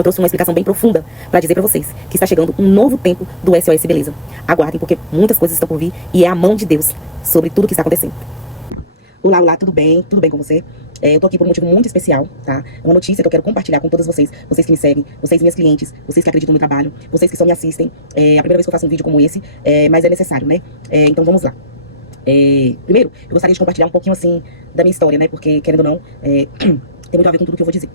Eu trouxe uma explicação bem profunda para dizer para vocês que está chegando um novo tempo do SOS Beleza. Aguardem, porque muitas coisas estão por vir e é a mão de Deus sobre tudo que está acontecendo. Olá, olá, tudo bem? Tudo bem com você? Eu tô aqui por um motivo muito especial, tá? Uma notícia que eu quero compartilhar com todas vocês, vocês que me seguem, vocês minhas clientes, vocês que acreditam no meu trabalho, vocês que só me assistem. É a primeira vez que eu faço um vídeo como esse, mas é necessário, né? Então vamos lá. Primeiro, eu gostaria de compartilhar um pouquinho, assim, da minha história, né? Porque, querendo ou não, tem muito a ver com tudo que eu vou dizer.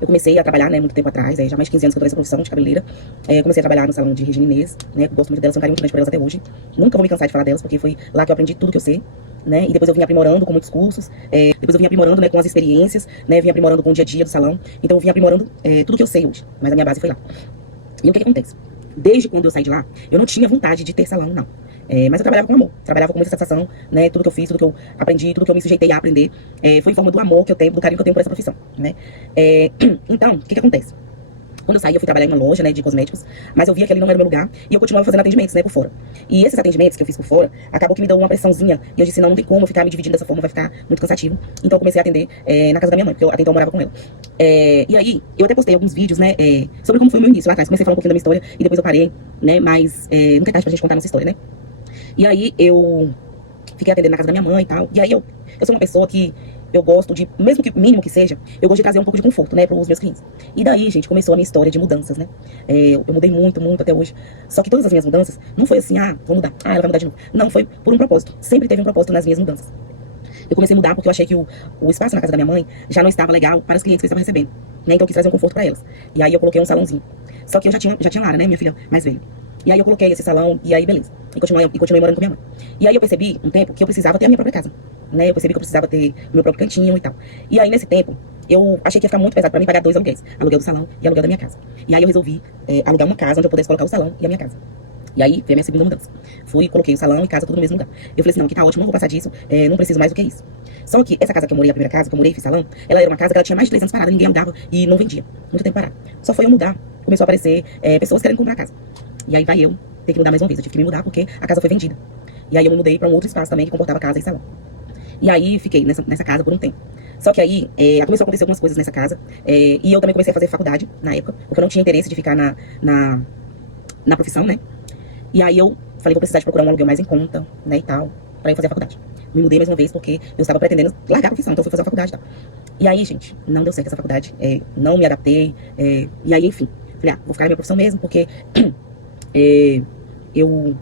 Eu comecei a trabalhar, né, muito tempo atrás, já mais de 15 anos que eu tô nessa profissão de cabeleireira. Eu comecei a trabalhar no salão de Regina Inês, né? Eu gosto muito delas, sou um carinho muito grande por elas até hoje. Nunca vou me cansar de falar delas, porque foi lá que eu aprendi tudo que eu sei, né? E depois eu vim aprimorando com muitos cursos, depois eu vim aprimorando, né, com as experiências, né? Vim aprimorando com o dia a dia do salão. Então eu vim aprimorando tudo que eu sei hoje, mas a minha base foi lá. E o que acontece? Desde quando eu saí de lá, eu não tinha vontade de ter salão, não. Mas eu trabalhava com amor, trabalhava com muita satisfação, né? Tudo que eu fiz, tudo que eu aprendi, tudo que eu me sujeitei a aprender, foi em forma do amor que eu tenho, do carinho que eu tenho por essa profissão, né? Então, o que acontece? Quando eu saí, eu fui trabalhar em uma loja, né, de cosméticos, mas eu via que ali não era o meu lugar e eu continuava fazendo atendimentos, né, por fora. E esses atendimentos que eu fiz por fora, acabou que me deu uma pressãozinha e eu disse, não tem como eu ficar me dividindo dessa forma, vai ficar muito cansativo. Então eu comecei a atender na casa da minha mãe, porque eu até então morava com ela. E aí, eu até postei alguns vídeos, né, sobre como foi o meu início lá atrás. Comecei a falar um pouquinho da minha história e depois eu parei, né, mas nunca é tarde pra gente contar a nossa história, né. E aí, eu fiquei atendendo na casa da minha mãe e tal. E aí, eu sou uma pessoa que eu gosto de, mesmo que mínimo que seja, eu gosto de trazer um pouco de conforto, né, para os meus clientes. E daí, gente, começou a minha história de mudanças, né. Eu mudei muito, muito até hoje. Só que todas as minhas mudanças, não foi assim, vou mudar, ela vai mudar de novo. Não, foi por um propósito. Sempre teve um propósito nas minhas mudanças. Eu comecei a mudar porque eu achei que o espaço na casa da minha mãe já não estava legal para os clientes que eu estava recebendo, né. Então eu quis trazer um conforto para elas. E aí eu coloquei um salãozinho. Só que eu já tinha Lara, né, minha filha mais velha. E aí eu coloquei esse salão, e aí beleza. E continuei morando com minha mãe. E aí eu percebi um tempo que eu precisava ter a minha própria casa, né? Eu percebi que eu precisava ter o meu próprio cantinho e tal. E aí nesse tempo, eu achei que ia ficar muito pesado pra mim pagar 2 aluguéis. Aluguel do salão e aluguel da minha casa. E aí eu resolvi alugar uma casa onde eu pudesse colocar o salão e a minha casa. E aí veio a minha segunda mudança. Fui, coloquei o salão e casa tudo no mesmo lugar. Eu falei assim, não, aqui tá ótimo, não vou passar disso, não preciso mais do que isso. Só que essa casa que eu morei, a primeira casa que eu morei, fiz salão, ela era uma casa que ela tinha mais de 3 anos parada, ninguém alugava e não vendia. Muito tempo parado. Só foi eu mudar, começou a aparecer pessoas querendo comprar a casa. E aí vai eu ter que mudar mais uma vez. Eu tive que me mudar porque a casa foi vendida. E aí eu me mudei pra um outro espaço também que comportava casa e salão. E aí fiquei nessa casa por um tempo. Só que aí começou a acontecer algumas coisas nessa casa. E eu também comecei a fazer faculdade na época, porque eu não tinha interesse de ficar na profissão, né? E aí eu falei, vou precisar de procurar um aluguel mais em conta, né, e tal, pra eu fazer a faculdade. Me mudei mais uma vez porque eu estava pretendendo largar a profissão, então eu fui fazer a faculdade e tal. E aí, gente, não deu certo essa faculdade, não me adaptei, e aí, enfim, falei, vou ficar na minha profissão mesmo, porque eu vou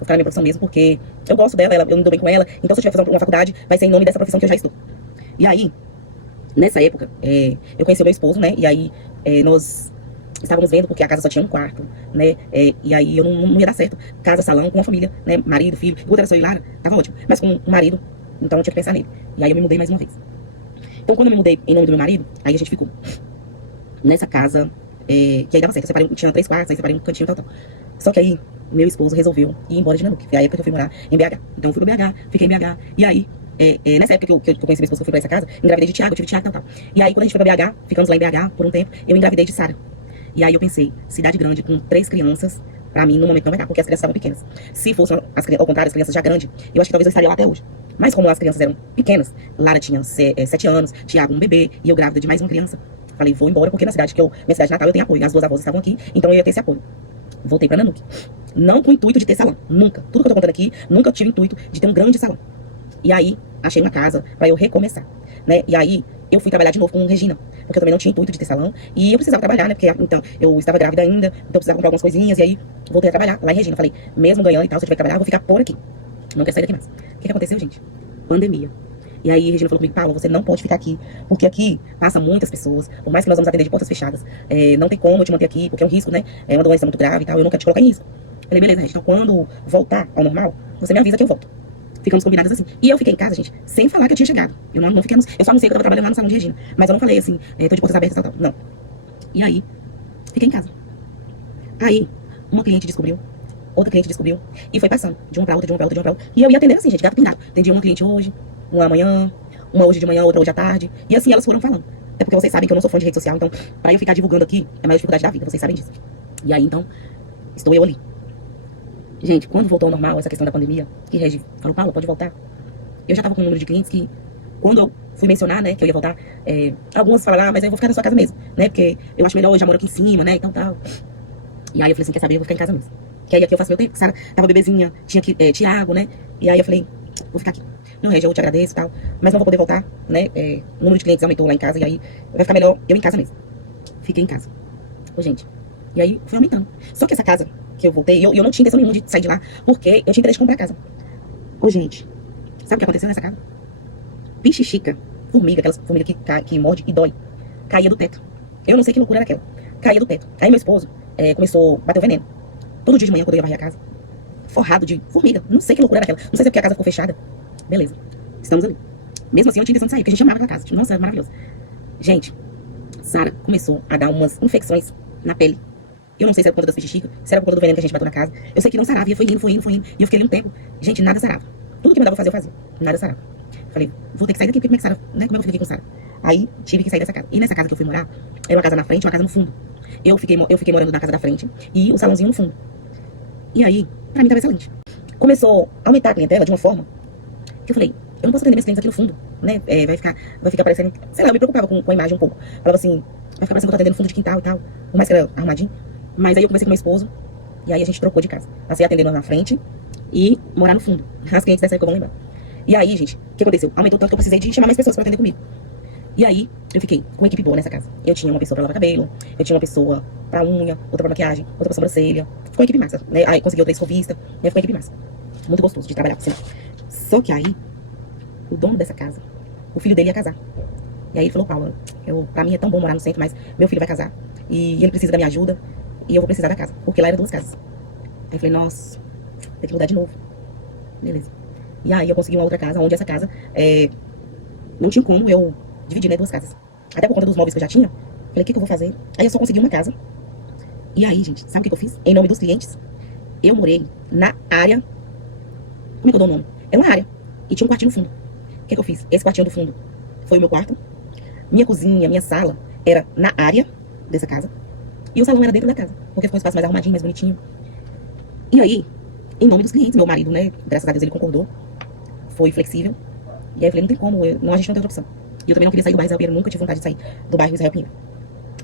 ficar na minha profissão mesmo porque eu gosto dela, eu me dou bem com ela, então se eu tiver que fazer uma faculdade, vai ser em nome dessa profissão que eu já estou. E aí, nessa época, eu conheci o meu esposo, né, e aí nós estávamos vendo porque a casa só tinha um quarto, né, e aí eu não ia dar certo, casa, salão, com uma família, né, marido, filho, enquanto era só eu e Lara, tava ótimo, mas com um marido, então eu tinha que pensar nele. E aí eu me mudei mais uma vez. Então quando eu me mudei em nome do meu marido, aí a gente ficou nessa casa, que aí dava certo, eu separei, tinha 3 quartos, aí separei um cantinho e tal. Só que aí, meu esposo resolveu ir embora de Nanuque. Foi a época que eu fui morar em BH. Então eu fui pro BH, fiquei em BH. E aí, nessa época que eu conheci meu esposo, que eu fui pra essa casa, engravidei de Thiago, eu tive Thiago e tal. E aí, quando a gente foi pra BH, ficamos lá em BH por um tempo, eu engravidei de Sara. E aí eu pensei, cidade grande com 3 crianças, pra mim, no momento não vai dar, porque as crianças estavam pequenas. Se fossem, ao contrário, as crianças já grandes, eu acho que talvez eu estaria lá até hoje. Mas como as crianças eram pequenas, Lara tinha 7 anos, Thiago um bebê, e eu grávida de mais uma criança, falei, vou embora, porque na cidade minha cidade natal, eu tenho apoio. As 2 avós estavam aqui, então eu ia ter esse apoio. Voltei pra Nanuque. Não com o intuito de ter salão, nunca. Tudo que eu tô contando aqui, nunca tive intuito de ter um grande salão. E aí, achei uma casa pra eu recomeçar, né? E aí, eu fui trabalhar de novo com Regina, porque eu também não tinha intuito de ter salão. E eu precisava trabalhar, né? Porque, então, eu estava grávida ainda, então eu precisava comprar algumas coisinhas. E aí, voltei a trabalhar lá em Regina. Falei, mesmo ganhando e tal, se eu tiver que trabalhar, eu vou ficar por aqui. Não quero sair daqui mais. O que aconteceu, gente? Pandemia. E aí, Regina falou comigo, Paula, você não pode ficar aqui, porque aqui passa muitas pessoas, por mais que nós vamos atender de portas fechadas, não tem como eu te manter aqui, porque é um risco, né? É uma doença muito grave e tal, eu não quero te colocar em risco. Falei, beleza, gente, então quando voltar ao normal, você me avisa que eu volto. Ficamos combinadas assim. E eu fiquei em casa, gente, sem falar que eu tinha chegado. Eu não fiquei, eu só anunciei que eu tava trabalhando lá no salão de Regina, mas eu não falei assim, tô de portas abertas e tal. Não. E aí, fiquei em casa. Aí, uma cliente descobriu, outra cliente descobriu, e foi passando, de uma pra outra, de uma pra outra, de uma pra outra. E eu ia atendendo assim, gente, gato pingado. Atendi uma cliente hoje, uma amanhã, uma hoje de manhã, outra hoje à tarde. E assim elas foram falando. É porque vocês sabem que eu não sou fã de rede social, então pra eu ficar divulgando aqui é a maior dificuldade da vida, vocês sabem disso. E aí, então, estou eu ali. Gente, quando voltou ao normal essa questão da pandemia, que Regi falou, Paula, pode voltar. Eu já tava com um número de clientes que, quando eu fui mencionar, né, que eu ia voltar, algumas falaram, mas eu vou ficar na sua casa mesmo, né, porque eu acho melhor, eu já moro aqui em cima, né, então tal. E aí eu falei assim, quer saber, eu vou ficar em casa mesmo. Que aí aqui eu faço meu tempo, Sara tava bebezinha, tinha aqui, Tiago, né, e aí eu falei, vou ficar aqui. Não, Regia, eu te agradeço e tal, mas não vou poder voltar, né, o número de clientes aumentou lá em casa, e aí vai ficar melhor eu em casa mesmo. Fiquei em casa. Ô, gente, e aí fui aumentando. Só que essa casa que eu voltei, eu não tinha intenção nenhuma de sair de lá, porque eu tinha interesse de comprar a casa. Ô, gente, sabe o que aconteceu nessa casa? Pichichica, formiga, aquelas formigas que morde e dói, caía do teto. Eu não sei que loucura era aquela. Caía do teto. Aí meu esposo começou a bater o veneno. Todo dia de manhã, quando eu ia varrer a casa, forrado de formiga. Não sei que loucura era aquela. Não sei se é porque a casa ficou fechada. Beleza. Estamos ali. Mesmo assim, eu tinha intenção de sair, porque a gente amava aquela casa. Nossa, é maravilhoso. Gente, Sara começou a dar umas infecções na pele. Eu não sei se era por conta das pichichicas, se era por conta do veneno que a gente bateu na casa. Eu sei que não sarava, e foi indo. E eu fiquei ali um tempo. Gente, nada sarava. Tudo que eu mandava fazer, eu fazia. Nada sarava. Falei, vou ter que sair daqui, porque como é que Sara, né? Como é que eu fiquei com Sara? Aí, tive que sair dessa casa. E nessa casa que eu fui morar, era uma casa na frente e uma casa no fundo. Eu fiquei morando na casa da frente e o salãozinho no fundo. E aí, pra mim tava excelente. Começou a aumentar a clientela de uma forma que eu falei, eu não posso atender meus clientes aqui no fundo, né? Vai ficar parecendo, sei lá, eu me preocupava com a imagem um pouco. Falava assim, vai ficar parecendo que eu tô atendendo no fundo de quintal e tal. Por mais que era arrumadinho. Mas aí eu conversei com meu esposo e aí a gente trocou de casa. Passei atendendo na frente e morar no fundo. As clientes dessa época vão lembrar. E aí, gente, o que aconteceu? Aumentou tanto que eu precisei de chamar mais pessoas pra atender comigo. E aí, eu fiquei com uma equipe boa nessa casa. Eu tinha uma pessoa pra lavar cabelo, eu tinha uma pessoa pra unha, outra pra maquiagem, outra pra sobrancelha. Ficou uma equipe massa, né? Aí consegui outra escovista, né? Ficou uma equipe massa. Muito gostoso de trabalhar, por sinal. Só que aí, o dono dessa casa, o filho dele ia casar. E aí ele falou, Paula, pra mim é tão bom morar no centro, mas meu filho vai casar. E ele precisa da minha ajuda, e eu vou precisar da casa. Porque lá eram 2 casas. Aí eu falei, nossa, tem que mudar de novo. Beleza. E aí eu consegui uma outra casa, onde essa casa, não tinha como eu dividir, né, 2 casas. Até por conta dos móveis que eu já tinha. Falei, o que eu vou fazer? Aí eu só consegui uma casa. E aí, gente, sabe o que eu fiz? Em nome dos clientes, eu morei na área. Como é que eu dou o nome? É uma área. E tinha um quartinho no fundo. O que eu fiz? Esse quartinho do fundo foi o meu quarto. Minha cozinha, minha sala era na área dessa casa. E o salão era dentro da casa. Porque ficou um espaço mais arrumadinho, mais bonitinho. E aí, em nome dos clientes, meu marido, né, graças a Deus ele concordou. Foi flexível. E aí eu falei, não tem como, a gente não tem outra opção. E eu também não queria sair do bairro Israel Pinheiro, nunca tive vontade de sair do bairro Israel Pinheiro.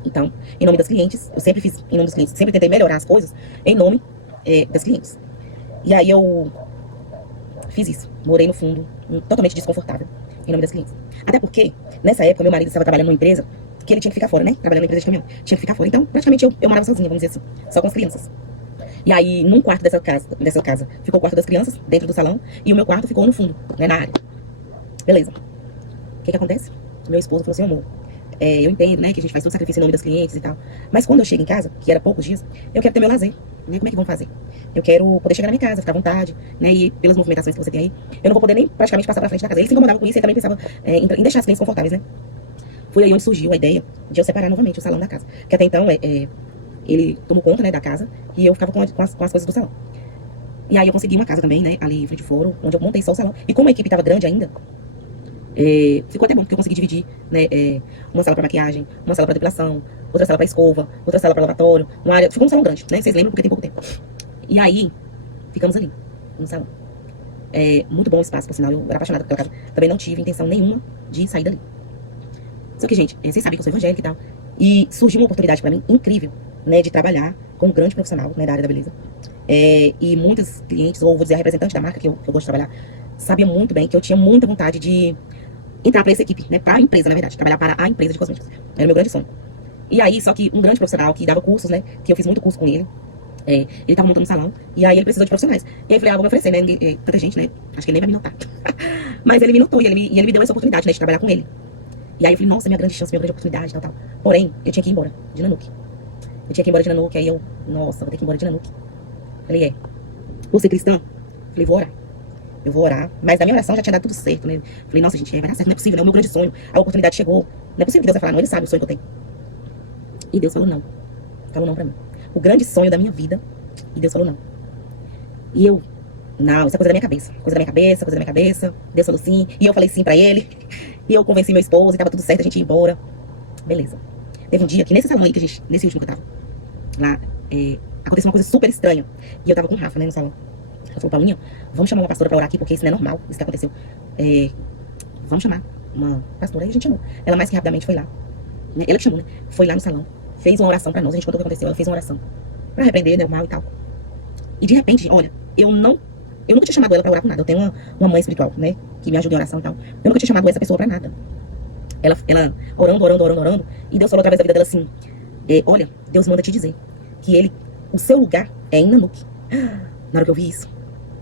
Então, em nome das clientes, eu sempre fiz em nome dos clientes, sempre tentei melhorar as coisas em nome das clientes. E aí eu fiz isso, morei no fundo, totalmente desconfortável, em nome das clientes. Até porque, nessa época, meu marido estava trabalhando numa empresa que ele tinha que ficar fora, né? Trabalhando na empresa de caminhão, tinha que ficar fora. Então, praticamente eu morava sozinha, vamos dizer assim, só com as crianças. E aí, num quarto dessa casa, ficou o quarto das crianças, dentro do salão, e o meu quarto ficou no fundo, né, na área. Beleza. O que acontece? Meu esposo falou assim, amor, eu entendo, né, que a gente faz todo sacrifício em nome das clientes e tal, mas quando eu chego em casa, que era poucos dias, eu quero ter meu lazer, né, como é que vão fazer? Eu quero poder chegar na minha casa, ficar à vontade, né, e pelas movimentações que você tem aí, eu não vou poder nem praticamente passar pra frente da casa. Ele se incomodava com isso e também pensava em deixar as clientes confortáveis, né. Foi aí onde surgiu a ideia de eu separar novamente o salão da casa, que até então, ele tomou conta, né, da casa, e eu ficava com as coisas do salão. E aí eu consegui uma casa também, né, ali em frente de foro, onde eu montei só o salão, e como a equipe tava grande ainda, ficou até bom, porque eu consegui dividir, né, uma sala pra maquiagem, uma sala pra depilação, outra sala pra escova, outra sala pra lavatório, uma área, ficou um salão grande, né, vocês lembram porque tem pouco tempo. E aí, ficamos ali, no salão. Muito bom o espaço, por sinal, eu era apaixonada pela casa, também não tive intenção nenhuma de sair dali. Só que, gente, vocês sabem que eu sou evangélica e tal, e surgiu uma oportunidade pra mim incrível, né, de trabalhar com um grande profissional, né, da área da beleza. E muitos clientes, ou vou dizer a representante da marca que eu gosto de trabalhar, sabiam muito bem que eu tinha muita vontade de entrar para essa equipe, né, para a empresa, na verdade, trabalhar para a empresa de cosméticos. Era o meu grande sonho. E aí, só que um grande profissional que dava cursos, né, que eu fiz muito curso com ele, ele tava montando um salão, e aí ele precisou de profissionais. E aí eu falei, vou me oferecer, né, tanta gente, né, acho que ele nem vai me notar. Mas ele me notou, e ele me deu essa oportunidade, né, de trabalhar com ele. E aí eu falei, nossa, minha grande chance, minha grande oportunidade, tal. Porém, eu tinha que ir embora de Nanuque. Aí eu, nossa, vou ter que ir embora de Nanuque. Falei, você cristã? Falei, vou orar. Eu vou orar. Mas da minha oração já tinha dado tudo certo, né? Falei, nossa, gente, vai dar certo, não é possível, né? O meu grande sonho, a oportunidade chegou. Não é possível que Deus vai falar, não, ele sabe o sonho que eu tenho. E Deus falou não. Falou não pra mim. O grande sonho da minha vida, e Deus falou não. E eu, não, isso é coisa da minha cabeça. Coisa da minha cabeça, coisa da minha cabeça. Deus falou sim. E eu falei sim pra ele. E eu convenci meu esposo e tava tudo certo, a gente ia embora. Beleza. Teve um dia que nesse salão aí, nesse último que eu tava, lá, aconteceu uma coisa super estranha. E eu tava com o Rafa, né, no salão. Ela falou, Paulinha, vamos chamar uma pastora pra orar aqui, porque isso não é normal, isso que aconteceu. Vamos chamar. uma pastora, aí a gente chamou. Ela mais que rapidamente foi lá, né? Ela que chamou, né? Foi lá no salão, fez uma oração pra nós, a gente contou o que aconteceu, ela fez uma oração pra repreender, né, o mal e tal. E de repente, olha, eu nunca tinha chamado ela pra orar por nada. Eu tenho uma mãe espiritual, né, que me ajuda em oração e tal. Eu nunca tinha chamado essa pessoa pra nada. Ela orando, e Deus falou através da vida dela assim, olha, Deus manda te dizer que o seu lugar é em Nanuque. Na hora que eu vi isso,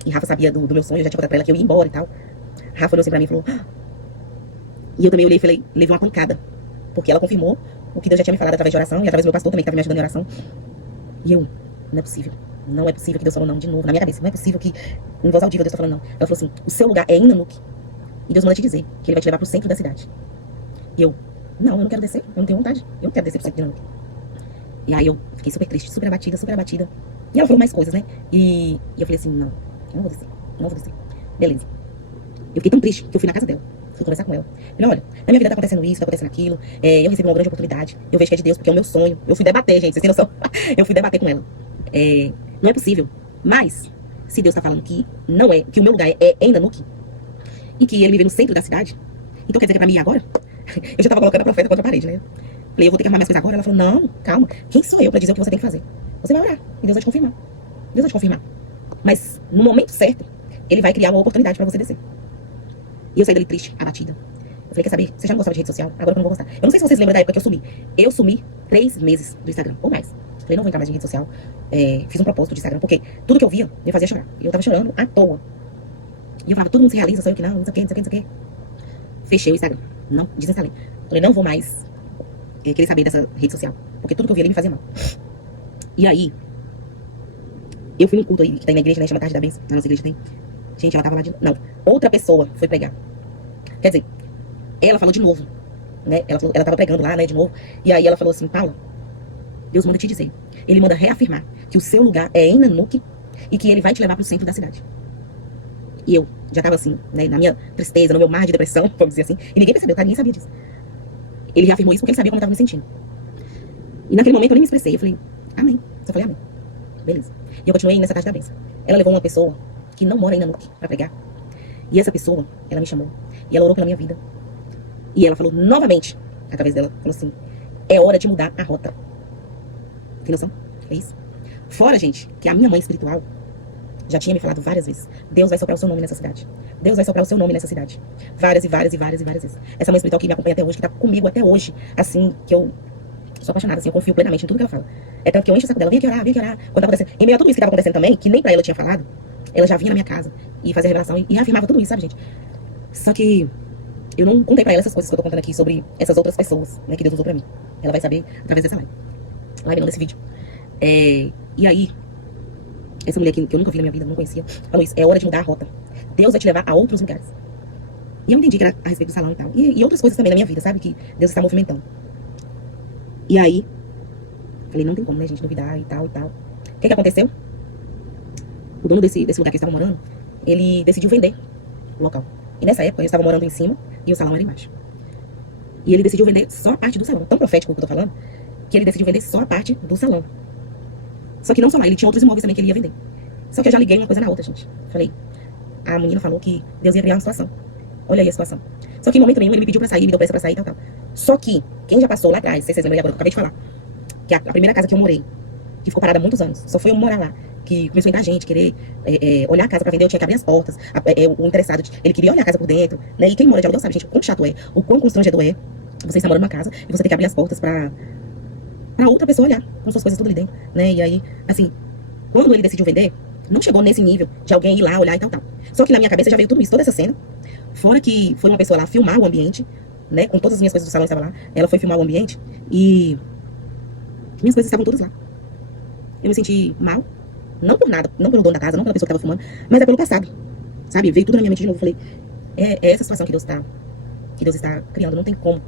e Rafa sabia do meu sonho, eu já tinha contado pra ela que eu ia embora e tal. Rafa olhou assim pra mim e falou, e eu também olhei e falei, levei uma pancada. Porque ela confirmou o que Deus já tinha me falado através de oração, e através do meu pastor também, que estava me ajudando em oração. E eu, não é possível. Não é possível que Deus falou não de novo, na minha cabeça. Não é possível que, em voz audível, Deus tá falando não. Ela falou assim, o seu lugar é em Nanuque. E Deus manda te dizer que ele vai te levar pro centro da cidade. E eu, não, eu não quero descer, eu não tenho vontade. Eu não quero descer pro centro de Nanuque. E aí eu fiquei super triste, super abatida, super abatida. E ela falou mais coisas, né? E eu falei assim, não, eu não vou descer, não vou descer. Beleza. Eu fiquei tão triste que eu fui na casa dela. Fui conversar com ela. Falei, olha, na minha vida tá acontecendo isso, tá acontecendo aquilo. Eu recebi uma grande oportunidade. Eu vejo que é de Deus, porque é o meu sonho. Eu fui debater, gente, vocês têm noção? Eu fui debater com ela. Não é possível. Mas, se Deus tá falando que não é, que o meu lugar é em Nanuque, e que ele me vê no centro da cidade, então quer dizer que é pra mim ir agora? Eu já tava colocando a profeta contra a parede, né? Falei, eu vou ter que arrumar minhas coisas agora. Ela falou, não, calma. Quem sou eu pra dizer o que você tem que fazer? Você vai orar, e Deus vai te confirmar. Deus vai te confirmar. Mas, no momento certo, ele vai criar uma oportunidade pra você descer. E eu saí dali triste, abatida. Eu falei, quer saber? Você já não gostava de rede social? Agora eu não vou gostar. Eu não sei se vocês lembram da época que eu sumi. Eu sumi 3 meses do Instagram, ou mais. Falei, não vou entrar mais em rede social. Fiz um propósito de Instagram, porque tudo que eu via me fazia chorar. E eu tava chorando à toa. E eu falava, todo mundo se realiza, só eu que não sei o que, não sei o que, não sei o que. Fechei o Instagram. Não, desinstalei. Falei, não vou mais querer saber dessa rede social. Porque tudo que eu via ali me fazia mal. E aí, eu fui num culto aí, que tem na igreja, né? Chama Tarde da Bênção. Na nossa igreja tem. Gente, ela tava lá de... Não, outra pessoa foi pregar. Quer dizer, ela falou de novo, né? Ela tava pregando lá, né, de novo. E aí ela falou assim, Paula, Deus manda te dizer. Ele manda reafirmar que o seu lugar é em Nanuque e que ele vai te levar pro centro da cidade. E eu já tava assim, né, na minha tristeza, no meu mar de depressão, vamos dizer assim. E ninguém percebeu, tá? Ninguém sabia disso. Ele reafirmou isso porque ele sabia como eu tava me sentindo. E naquele momento eu nem me expressei. Eu falei, amém. Só falei amém. Beleza. E eu continuei nessa Tarde da Bênção. Ela levou uma pessoa que não mora em Nanuque pra pregar. E essa pessoa, ela me chamou. E ela orou pela minha vida. E ela falou novamente, através dela, falou assim, é hora de mudar a rota. Tem noção? É isso. Fora, gente, que a minha mãe espiritual já tinha me falado várias vezes, Deus vai soprar o seu nome nessa cidade. Deus vai soprar o seu nome nessa cidade. Várias e várias e várias e várias vezes. Essa mãe espiritual que me acompanha até hoje, que tá comigo até hoje, assim, que eu sou apaixonada, assim, eu confio plenamente em tudo que ela fala. É tanto que eu encho o saco dela, vem aqui orar, vem aqui orar. Quando tá acontecendo, em meio a tudo isso que tava acontecendo também, que nem pra ela eu tinha falado, ela já vinha na minha casa e fazia revelação e afirmava tudo isso, sabe, gente? Só que eu não contei pra ela essas coisas que eu tô contando aqui sobre essas outras pessoas, né, que Deus usou pra mim. Ela vai saber através dessa live não desse vídeo. E aí, essa mulher que eu nunca vi na minha vida, não conhecia, falou isso, é hora de mudar a rota. Deus vai te levar a outros lugares. E eu entendi que era a respeito do salão e tal. E outras coisas também na minha vida, sabe? Que Deus está movimentando. E aí, falei, não tem como, né, gente, duvidar e tal e tal. O que aconteceu? O dono desse lugar que eu estava morando, ele decidiu vender o local. E nessa época, eu estava morando em cima e o salão era embaixo. E ele decidiu vender só a parte do salão. Tão profético o que eu tô falando, que ele decidiu vender só a parte do salão. Só que não só lá, ele tinha outros imóveis também que ele ia vender. Só que eu já liguei uma coisa na outra, gente. Falei, a menina falou que Deus ia criar uma situação. Olha aí a situação. Só que em momento nenhum ele me pediu pra sair, me deu pressa pra sair e tal, tal. Só que, quem já passou lá atrás, não sei se vocês lembram agora, que eu acabei de falar, que a primeira casa que eu morei, que ficou parada há muitos anos, só foi eu morar lá, que começou a entrar gente, querer olhar a casa pra vender, eu tinha que abrir as portas, o interessado, ele queria olhar a casa por dentro, né? E quem mora de aluguel sabe, gente, o quão chato é, o quão constrangedor é você estar morando numa casa e você ter que abrir as portas pra outra pessoa olhar, com suas coisas tudo ali dentro, né? E aí, assim, quando ele decidiu vender, não chegou nesse nível de alguém ir lá olhar e tal, tal. Só que na minha cabeça já veio tudo isso, toda essa cena. Fora que foi uma pessoa lá filmar o ambiente, né? Com todas as minhas coisas do salão que estavam lá. Ela foi filmar o ambiente e minhas coisas estavam todas lá. Eu me senti mal. Não por nada, não pelo dono da casa, não pela pessoa que estava filmando, mas é pelo passado. Sabe? Veio tudo na minha mente de novo. Eu falei, é essa situação que Deus está criando, não tem como.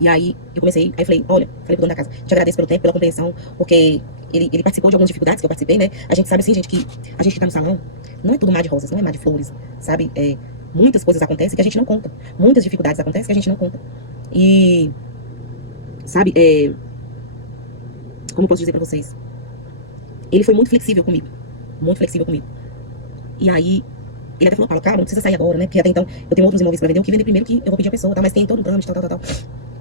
E aí eu comecei, aí falei, olha, falei pro dono da casa, te agradeço pelo tempo, pela compreensão, porque ele participou de algumas dificuldades que eu participei, né? A gente sabe assim, gente, que a gente que tá no salão, não é tudo mar de rosas, não é mar de flores, sabe? Muitas coisas acontecem que a gente não conta. Muitas dificuldades acontecem que a gente não conta. E, sabe, como eu posso dizer pra vocês? Ele foi muito flexível comigo. Muito flexível comigo. E aí, Ele até falou, Paulo, calma, não precisa sair agora, né? Porque até então eu tenho outros imóveis pra vender, o que vender primeiro que eu vou pedir a pessoa, tá? Mas tem todo um trâmite, tal.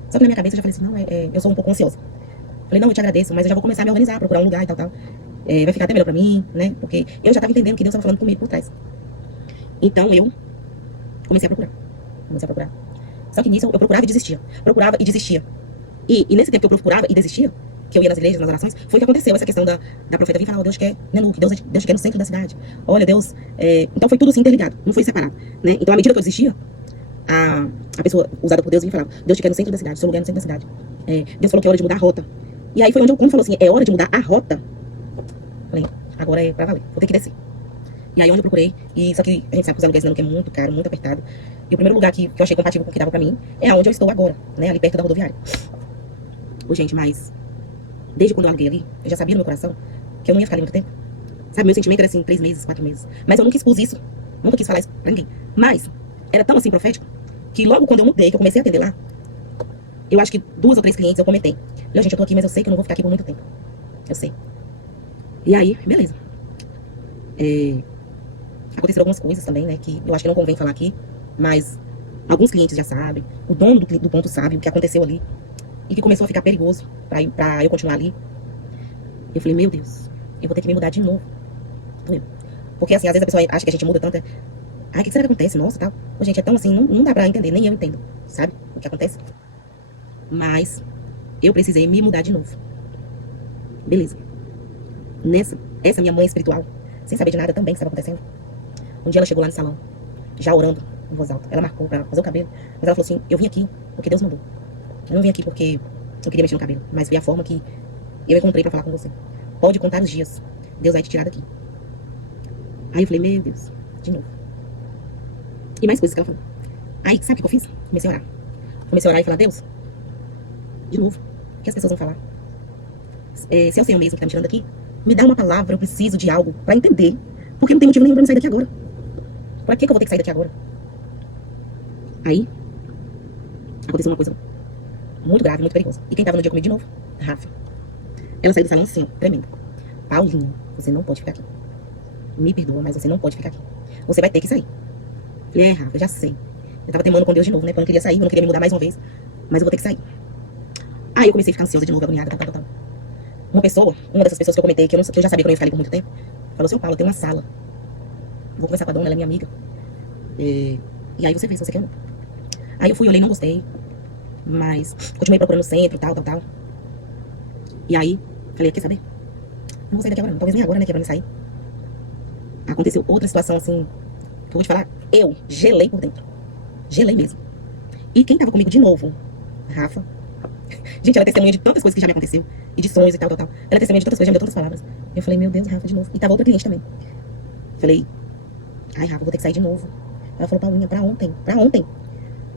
Só que na minha cabeça eu já falei assim, não, eu sou um pouco ansiosa. Falei, não, eu te agradeço, mas eu já vou começar a me organizar, procurar um lugar e tal. Vai ficar até melhor pra mim, né? Porque eu já tava entendendo que Deus tava falando comigo por trás. Então eu comecei a procurar. Só que nisso eu procurava e desistia. Procurava e desistia. E nesse tempo que eu procurava e desistia, que eu ia nas igrejas, nas orações, foi que aconteceu essa questão da profeta vir falar, oh, Deus quer, né, Lu, que Deus te quer no centro da cidade. Olha, Deus... Então foi tudo assim interligado, não foi separado, né? Então à medida que eu desistia, a pessoa usada por Deus vinha falar, Deus te quer no centro da cidade, seu lugar é no centro da cidade. Deus falou que é hora de mudar a rota. E aí foi onde quando falou assim, é hora de mudar a rota, falei, agora é pra valer, vou ter que descer. E aí onde eu procurei, e só que a gente sabe que os aluguéis não é muito caro, muito apertado. E o primeiro lugar que eu achei compatível com o que dava pra mim é onde eu estou agora, né? Ali perto da rodoviária. Ô, gente, mas desde quando eu aluguei ali, eu já sabia no meu coração que eu não ia ficar ali muito tempo. Sabe, meu sentimento era assim, 3 meses, 4 meses. Mas eu nunca expus isso, nunca quis falar isso pra ninguém. Mas era tão assim profético, que logo quando eu mudei, que eu comecei a atender lá, eu acho que 2 ou 3 clientes eu comentei. Olha, gente, eu tô aqui, mas eu sei que eu não vou ficar aqui por muito tempo. Eu sei. E aí, beleza. Aconteceram algumas coisas também, né, que eu acho que não convém falar aqui, mas alguns clientes já sabem, o dono do ponto sabe o que aconteceu ali, e que começou a ficar perigoso pra eu continuar ali. Eu falei, meu Deus, eu vou ter que me mudar de novo. Porque assim, às vezes a pessoa acha que a gente muda tanto, ai, o que será que acontece? Nossa, tal. Pô, gente, é tão assim, não dá pra entender, nem eu entendo, sabe, o que acontece. Mas eu precisei me mudar de novo. Beleza. Essa minha mãe espiritual, sem saber de nada também que estava acontecendo, um dia ela chegou lá no salão, já orando em voz alta. Ela marcou pra fazer o cabelo, mas ela falou assim, eu vim aqui porque Deus mandou. Eu não vim aqui porque eu queria mexer no cabelo, mas foi a forma que eu encontrei pra falar com você. Pode contar os dias, Deus vai te tirar daqui. Aí eu falei, meu Deus, de novo. E mais coisas que ela falou. Aí, sabe o que eu fiz? Comecei a orar. Comecei a orar e falar, Deus, de novo, o que as pessoas vão falar? Se é o Senhor mesmo que tá me tirando daqui, me dá uma palavra, eu preciso de algo pra entender, porque não tem motivo nenhum pra me sair daqui agora. Pra que eu vou ter que sair daqui agora? Aí, aconteceu uma coisa muito grave, muito perigosa. E quem tava no dia comigo de novo? Rafa. Ela saiu do salão assim, tremendo. Paulinha, você não pode ficar aqui. Me perdoa, mas você não pode ficar aqui. Você vai ter que sair. Falei, Rafa, eu já sei. Eu tava temando com Deus de novo, né? Porque eu não queria sair, eu não queria me mudar mais uma vez. Mas eu vou ter que sair. Aí eu comecei a ficar ansiosa de novo, agoniada, tal. Uma dessas pessoas que eu comentei, que eu já sabia que eu não ia ficar ali por muito tempo, falou assim, Paulo, tem uma sala. Vou conversar com a dona, ela é minha amiga. E aí você vê se você quer ou não. Aí eu fui, olhei, não gostei. Mas continuei procurando no centro, tal. E aí, falei, quer saber? Não vou sair daqui agora não. Talvez nem agora, né, que é pra me sair. Aconteceu outra situação, assim, que eu vou te falar. Eu gelei por dentro. Gelei mesmo. E quem tava comigo de novo? Rafa. Gente, ela é testemunha de tantas coisas que já me aconteceu. E de sonhos e tal. Ela é testemunha de tantas coisas, já me deu tantas palavras. Eu falei, meu Deus, Rafa, de novo. E tava outra cliente também. Falei, ai, Rafa, vou ter que sair de novo. Ela falou, Paulinha, pra ontem.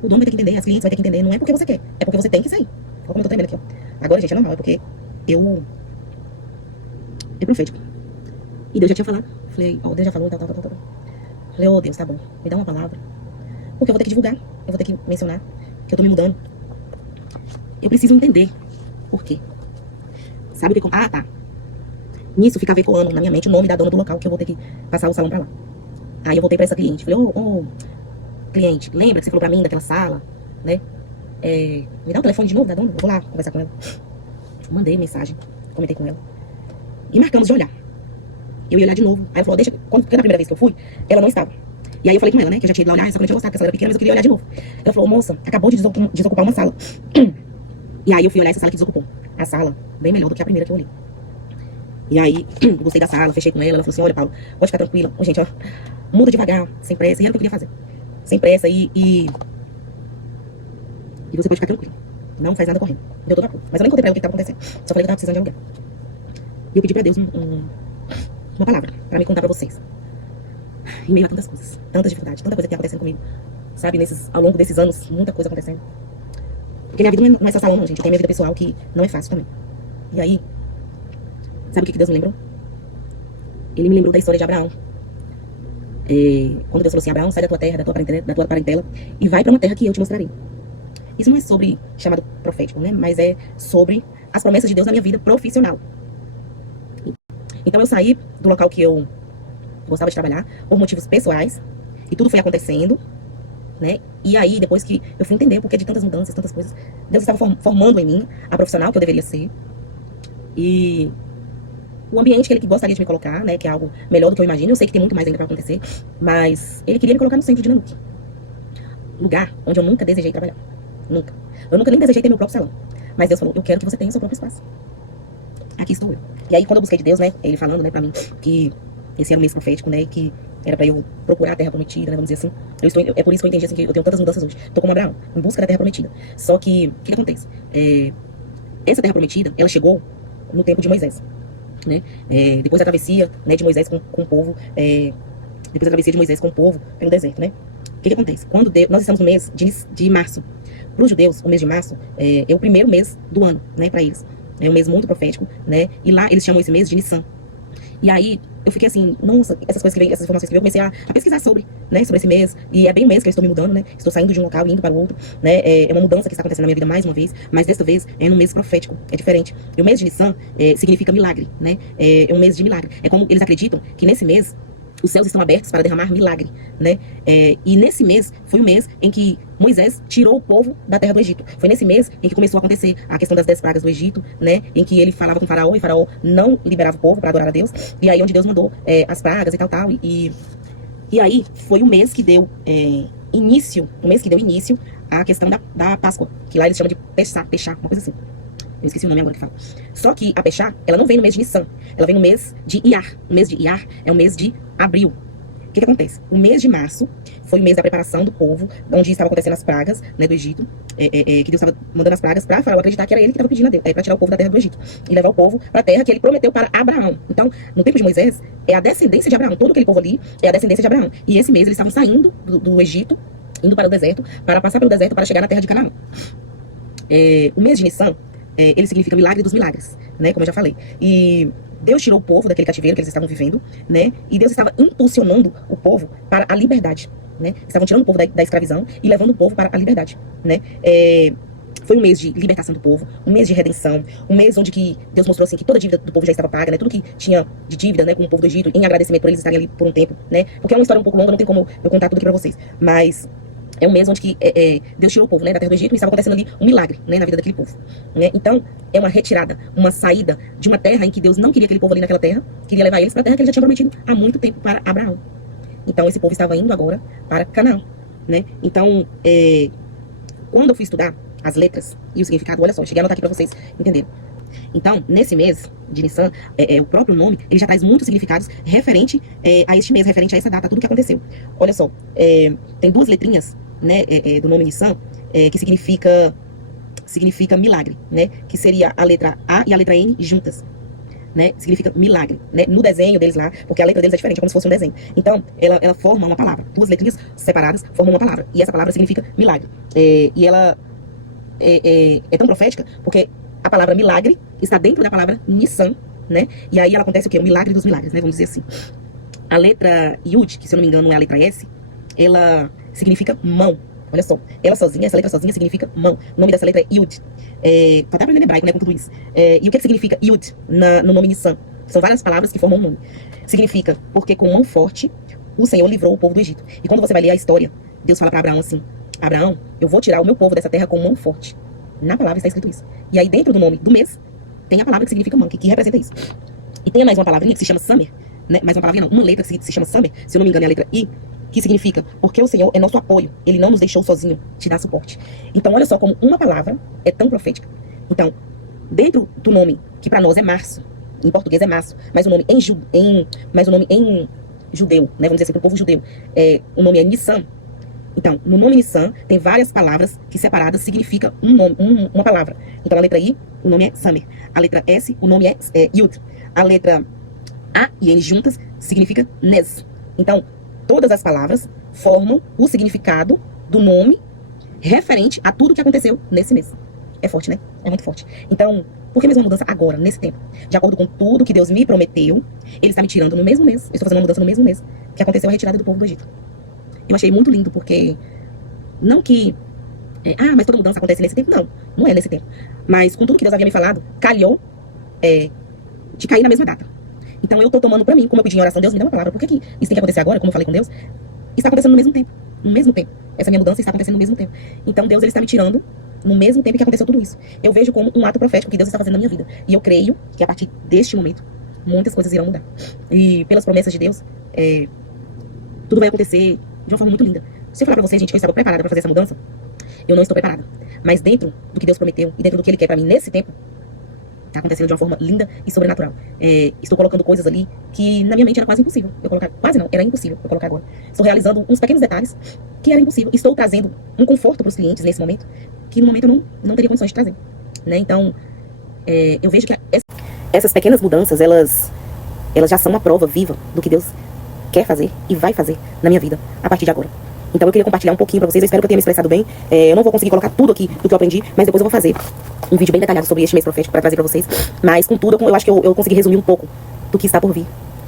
O dono vai ter que entender, as clientes vai ter que entender. Não é porque você quer, é porque você tem que sair. Olha como eu tô tremendo aqui, ó. Agora, gente, é normal, é porque é profético. E Deus já tinha falado. Falei, ó, Deus já falou, tal. Falei, ô, Deus, tá bom, me dá uma palavra. Porque eu vou ter que divulgar, eu vou ter que mencionar que eu tô me mudando. Eu preciso entender por quê. Sabe o que... Ah, tá. Nisso ficava ecoando na minha mente o nome da dona do local que eu vou ter que passar o salão pra lá. Aí eu voltei pra essa cliente. Falei, ô, cliente, lembra que você falou pra mim daquela sala, né? Me dá o telefone de novo da dona, eu vou lá conversar com ela. Mandei mensagem, comentei com ela. E marcamos de olhar. Eu ia olhar de novo. Aí ela falou, porque na primeira vez que eu fui, ela não estava. E aí eu falei com ela, né, que eu já tinha ido lá olhar, só que eu não tinha gostado, porque a sala era pequena, mas eu queria olhar de novo. Ela falou, moça, acabou de desocupar uma sala. E aí eu fui olhar essa sala que desocupou. A sala, bem melhor do que a primeira que eu olhei. E aí, gostei da sala, fechei com ela falou assim, olha, Paulo, pode ficar tranquila. Ô, gente, ó, muda devagar, sem pressa. E era o que eu queria fazer. Sem pressa e você pode ficar tranquilo. Não faz nada correndo. Deu todo apoio. Mas eu nem contei pra ela o que tava acontecendo. Só falei que eu tava precisando de aluguel. E eu pedi pra Deus uma palavra pra me contar pra vocês. Em meio a tantas coisas, tantas dificuldades, tanta coisa que tá acontecendo comigo. Sabe, ao longo desses anos, muita coisa acontecendo. Porque minha vida não é só salão, não, gente. Eu tenho minha vida pessoal que não é fácil também. E aí, sabe o que Deus me lembrou? Ele me lembrou da história de Abraão. Quando Deus falou assim, Abraão, sai da tua terra, da tua parentela e vai pra uma terra que eu te mostrarei. Isso não é sobre chamado profético, né? Mas é sobre as promessas de Deus na minha vida profissional. Então eu saí do local que eu gostava de trabalhar por motivos pessoais, E tudo foi acontecendo, né? E aí, depois que eu fui entender o porquê de tantas mudanças, tantas coisas, Deus estava formando em mim a profissional que eu deveria ser. E o ambiente que ele gostaria de me colocar, né? Que é algo melhor do que eu imagino. Eu sei que tem muito mais ainda pra acontecer, mas ele queria me colocar no centro de Nanuque. Lugar onde eu nunca desejei trabalhar. Nunca. Eu nunca nem desejei ter meu próprio salão. Mas Deus falou, eu quero que você tenha seu próprio espaço. Aqui estou eu. E aí, quando eu busquei de Deus, né? Ele falando, né, pra mim, que esse era um mês profético, né? Que era pra eu procurar a terra prometida, né? Vamos dizer assim. É por isso que eu entendi, assim, que eu tenho tantas mudanças hoje. Tô como Abraão, em busca da terra prometida. Só que, o que acontece? Essa terra prometida, ela chegou no tempo de Moisés, né? Depois da travessia, né, de Moisés com o povo, depois da travessia de Moisés com o povo pelo deserto, né? O que acontece? Quando nós estamos no mês de março. Para os judeus, o mês de março é o primeiro mês do ano, né, para eles. É um mês muito profético, né? E lá eles chamam esse mês de Nissan. E aí eu fiquei assim, nossa, essas coisas que vem, essas informações que vem, eu comecei a pesquisar sobre, né, sobre esse mês. E é bem o mês que eu estou me mudando, né? Estou saindo de um local e indo para o outro, né? É uma mudança que está acontecendo na minha vida mais uma vez, mas desta vez é no mês profético, é diferente. E o mês de Nissan significa milagre, né? É um mês de milagre. É como eles acreditam que nesse mês os céus estão abertos para derramar milagre, né? E nesse mês foi o mês em que Moisés tirou o povo da terra do Egito. Foi nesse mês em que começou a acontecer a questão das 10 pragas do Egito, né? Em que ele falava com Faraó e Faraó não liberava o povo para adorar a Deus. E aí onde Deus mandou as pragas e tal. E aí foi o mês que deu início à questão da Páscoa, que lá eles chamam de Pechá, uma coisa assim. Eu esqueci o nome agora que fala. Só que a Pechá, ela não vem no mês de Nissan. Ela vem no mês de Iyar. O mês de Iyar é o mês de abril. O que acontece? O mês de março foi o mês da preparação do povo, onde estavam acontecendo as pragas, né, do Egito. Que Deus estava mandando as pragas para Faraó acreditar que era ele que estava pedindo a Deus, para tirar o povo da terra do Egito. E levar o povo para a terra que ele prometeu para Abraão. Então, no tempo de Moisés, é a descendência de Abraão. Todo aquele povo ali é a descendência de Abraão. E esse mês eles estavam saindo do Egito, indo para o deserto, para passar pelo deserto, para chegar na terra de Canaã. O mês de Nissan, ele significa milagre dos milagres, né? Como eu já falei. E Deus tirou o povo daquele cativeiro que eles estavam vivendo, né? E Deus estava impulsionando o povo para a liberdade, né? Estavam tirando o povo da escravidão e levando o povo para a liberdade, né? Foi um mês de libertação do povo, um mês de redenção, um mês onde que Deus mostrou assim que toda a dívida do povo já estava paga, né? Tudo que tinha de dívida, né, com o povo do Egito, em agradecimento por eles estarem ali por um tempo, né? Porque é uma história um pouco longa, não tem como eu contar tudo aqui pra vocês, mas é um mês onde que, Deus tirou o povo, né, da terra do Egito e estava acontecendo ali um milagre, né, na vida daquele povo, né? Então, é uma retirada, uma saída de uma terra em que Deus não queria aquele povo ali naquela terra, queria levar eles para a terra que ele já tinha prometido há muito tempo para Abraão. Então, esse povo estava indo agora para Canaã, né? Então, quando eu fui estudar as letras e o significado, olha só, eu cheguei a anotar aqui para vocês entenderem. Então, nesse mês de Nissan, o próprio nome, ele já traz muitos significados referente a este mês, referente a essa data, tudo que aconteceu. Olha só, tem duas letrinhas, né, do nome Nissan, que significa milagre, né, que seria a letra A e a letra N juntas, né, significa milagre, né, no desenho deles lá, porque a letra deles é diferente, é como se fosse um desenho. Então, ela forma uma palavra, duas letrinhas separadas formam uma palavra, e essa palavra significa milagre. E ela é tão profética, porque a palavra milagre está dentro da palavra Nissan, né? E aí ela acontece o quê? O milagre dos milagres, né? Vamos dizer assim. A letra Yud, que se eu não me engano é a letra S, ela significa mão. Olha só, ela sozinha, essa letra sozinha significa mão. O nome dessa letra é Yud. Tô até aprendendo hebraico, né, com tudo isso. E o que significa Yud no nome Nissan? São várias palavras que formam um nome. Significa, porque com mão forte, o Senhor livrou o povo do Egito. E quando você vai ler a história, Deus fala para Abraão assim: Abraão, eu vou tirar o meu povo dessa terra com mão forte. Na palavra está escrito isso. E aí dentro do nome do mês, tem a palavra que significa mão, que representa isso. E tem mais uma palavrinha que se chama Samer, né? Mais uma palavrinha não, uma letra que se chama Samer, se eu não me engano é a letra I, que significa, porque o Senhor é nosso apoio, Ele não nos deixou sozinho, te dá suporte. Então olha só como uma palavra é tão profética. Então, dentro do nome, que para nós é março, em português é março, mas o nome em judeu, né? Vamos dizer assim, para o povo judeu, o nome é Nissan. Então, no nome Nissan, tem várias palavras que separadas significam um nome, uma palavra. Então, a letra I, o nome é Samer. A letra S, o nome é Yud. A letra A e N juntas significa Nes. Então, todas as palavras formam o significado do nome referente a tudo que aconteceu nesse mês. É forte, né? É muito forte. Então, por que mesmo uma mudança agora, nesse tempo? De acordo com tudo que Deus me prometeu, Ele está me tirando no mesmo mês. Eu estou fazendo uma mudança no mesmo mês que aconteceu a retirada do povo do Egito. Eu achei muito lindo, porque não que mas toda mudança acontece nesse tempo. Não, não é nesse tempo. Mas com tudo que Deus havia me falado, calhou de cair na mesma data. Então eu tô tomando pra mim, como eu pedi em oração, Deus me deu uma palavra. Por que isso tem que acontecer agora, como eu falei com Deus? está acontecendo no mesmo tempo. No mesmo tempo. Essa minha mudança está acontecendo no mesmo tempo. Então Deus, ele está me tirando no mesmo tempo que aconteceu tudo isso. Eu vejo como um ato profético que Deus está fazendo na minha vida. E eu creio que a partir deste momento, muitas coisas irão mudar. E pelas promessas de Deus, tudo vai acontecer de uma forma muito linda. Se eu falar pra vocês, gente, que eu estava preparada para fazer essa mudança, eu não estou preparada. Mas dentro do que Deus prometeu e dentro do que Ele quer pra mim nesse tempo, tá acontecendo de uma forma linda e sobrenatural. Estou colocando coisas ali que na minha mente era quase impossível eu colocar. Quase não, era impossível eu colocar agora. Estou realizando uns pequenos detalhes que era impossível. Estou trazendo um conforto para os clientes nesse momento, que no momento eu não teria condições de trazer. Né? Então, eu vejo que essas pequenas mudanças, elas já são uma prova viva do que Deus quer fazer e vai fazer na minha vida a partir de agora. Então eu queria compartilhar um pouquinho pra vocês, eu espero que eu tenha me expressado bem. Eu não vou conseguir colocar tudo aqui do que eu aprendi, mas depois eu vou fazer um vídeo bem detalhado sobre este mês profético pra trazer pra vocês. Mas contudo, eu acho que eu consegui resumir um pouco do que está por vir.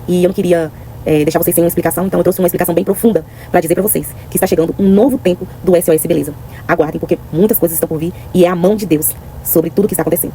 E eu não queria deixar vocês sem uma explicação, então eu trouxe uma explicação bem profunda pra dizer pra vocês que está chegando um novo tempo do SOS Beleza. Aguardem, porque muitas coisas estão por vir e é a mão de Deus sobre tudo que está acontecendo.